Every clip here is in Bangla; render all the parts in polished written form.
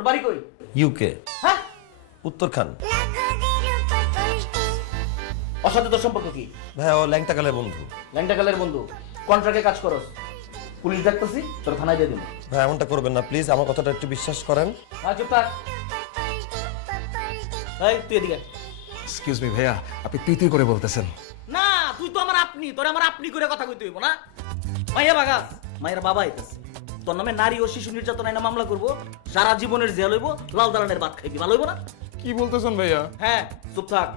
তোর বাড়ি কই? ইউকে। হ্যাঁ, উত্তরখান। ওর সাথে তোর সম্পর্ক কি? ভাই ও ল্যাংটাকালের বন্ধু। ল্যাংটাকালের বন্ধু? কন্ট্রাক্টে কাজ করস, পুলিশ দেখতেছি, তোর থানায় দিয়ে দিন। ভাই এমনটা করবেন না প্লিজ, আমার কথাটা একটু বিশ্বাস করেন। চুপ থাক। এই তুই এদিকে। এক্সকিউজ মি ভাইয়া, আপনি তুই তুই করে বলতেছেন। না, তুই তো আমার আপনি, তোর আমার আপনি করে কথা কইতে হইব না। মাইয়া বাগা, মায়ের বাবা আইতাছে, তোর নামে নারী ও শিশু নির্যাতন আইনা মামলা করব, সারা জীবনের জেল হইব, লাল দালানের ভাত খাইবি, ভালো হইব না? কি বলতেছেন ভাইয়া? হ্যাঁ, চুপ থাক।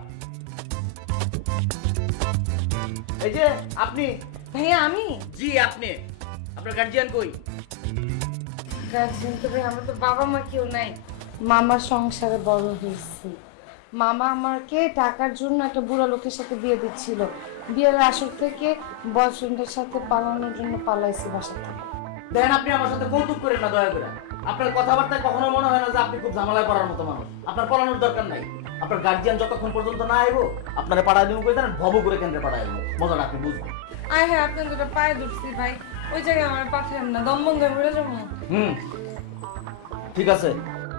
এই যে আপনি। ভাইয়া আমি? জি আপনি। আপনার গার্জিয়ান কই? গার্জিয়ান তো ভাই আমার তো বাবা মা কেউ নাই। মামার সংসারে বড় হয়েছি। মামা আমাকে টাকার জন্য একটা বুড়া লোকের সাথে বিয়ে দিচ্ছিল। বিয়ের আসর থেকে বয়ফ্রেন্ডের সাথে পালানোর জন্য পালাইছি বাসা থেকে। দেখেন, আপনি আমার সাথে কৌতুক করেন না দয়া করে। আপনার কথাবার্তায় কখনো মনে হয় না যে আপনি খুব ঝামেলায় পড়ার মতো মানুষ। আপনার পড়ানোর দরকার নাই। আপনার গার্জিয়ান যতক্ষণ পর্যন্ত না আইব, আপনারা পাড়ায় দিব কই জানেন? ভব করে কেন্দ্রে পাড়ায় আইব, মজাটা আপনি বুঝবেন। আয় হ্যাঁ, আপনার দুটো পায়ে ধরছি ভাই, ওই জায়গায় আমার পাঠান না, দম বন্ধ হয়ে যাবো। ঠিক আছে,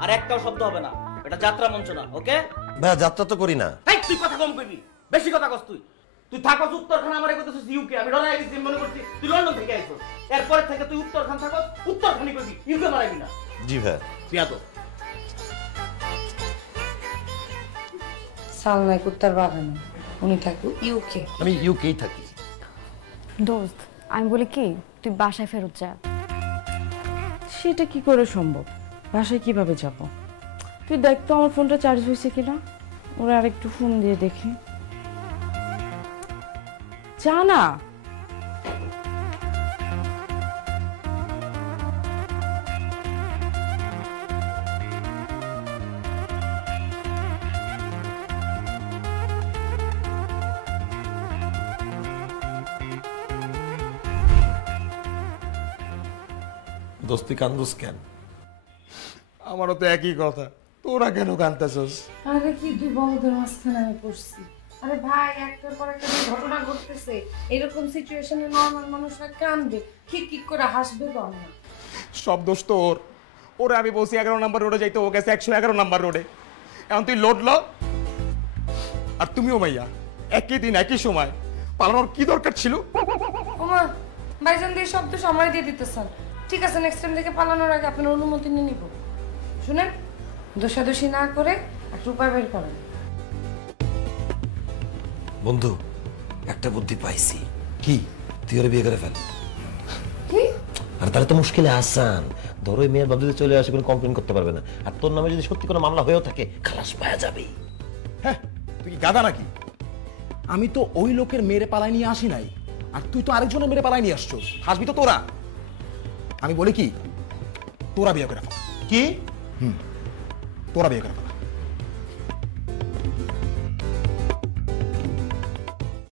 আর একটাও শব্দ হবে না, এটা যাত্রা মঞ্চ না, ওকে? ভাই যাত্রা তো করি না। এই তুই কথা কম কইবি, বেশি কথা কস তুই। তুই থাকস উত্তরখান, আমারে কইতেছিস ইউকে। আমি ডরাই গেছি, মনে করছি তুই লন্ডন থেকে আইছস। এরপর থেকে তুই উত্তরখান থাকস, উত্তরখানি কইবি, ইউকে মারাইবি না। জি ভাই। পিয়া তো সালনায় কুত্তার বাগানে, উনি থাকে ইউকে। আমি ইউকেই থাকি। দোস্ত, আমি বলি কি, তুই বাসায় ফেরত যা। সেটা কি করে সম্ভব? বাসায় কিভাবে যাব? তুই দেখ তো আমার ফোনটা চার্জ হয়েছে কিনা। ওরা আরেকটু ফোন দিয়ে দেখি। যা না। দোস্তি কান্দুস কেন? আমারও তো একই কথা, তোরা কেন কাঁদতেছস? আরে কি তুই বলদের মাঝখানে আমি পড়ছি। আরে ভাই, একটার পর একটা ঘটনা ঘটতেছে, এরকম সিচুয়েশনে নরমাল মানুষরা কাঁদবে, ঠিক করে হাসবে তো না। সব দোষ তো ওর। ওরে আমি বলছি 11 নম্বর রোডে যাইতে, ও গেছে 111 নম্বর রোডে। এখন তুই লোড ল। আর তুমিও মাইয়া, একই দিন একই সময় পালানোর কি দরকার ছিল? ওমা, ভাইজান দিয়ে শব্দ সময় দিয়ে দিতেছেন। ঠিক আছে, নেক্সট টাইম থেকে পালানোর আগে আপনার অনুমতি নিয়ে নিব। শুনেন, দোষাদোষী না করে একটা উপায় বের করেন। বন্ধু, একটা বুদ্ধি পাইছি। কি? তুই ওরে বিয়ে করে ফেল। কি? আর তাহলে তো মুশকিলে আসান। ধরো এই মেয়ের বাবা যদি চলে আসে, কোনো কমপ্লেন করতে পারবে না। আর তোর নামে যদি সত্যি কোনো মামলা হয়েও থাকে, খালাস পাওয়া যাবে। হ্যাঁ, তুই কি গাধা নাকি? আমি তো ওই লোকের মেরে পালাই নিয়ে আসি নাই, আর তুই তো আরেকজনের মেরে পালাই নিয়ে আসছস। হাসবি তো তোরা। আমি বলি কি, তোরা বিয়ে করে ফেল। কি? তোরা বিয়ে করে ফেল।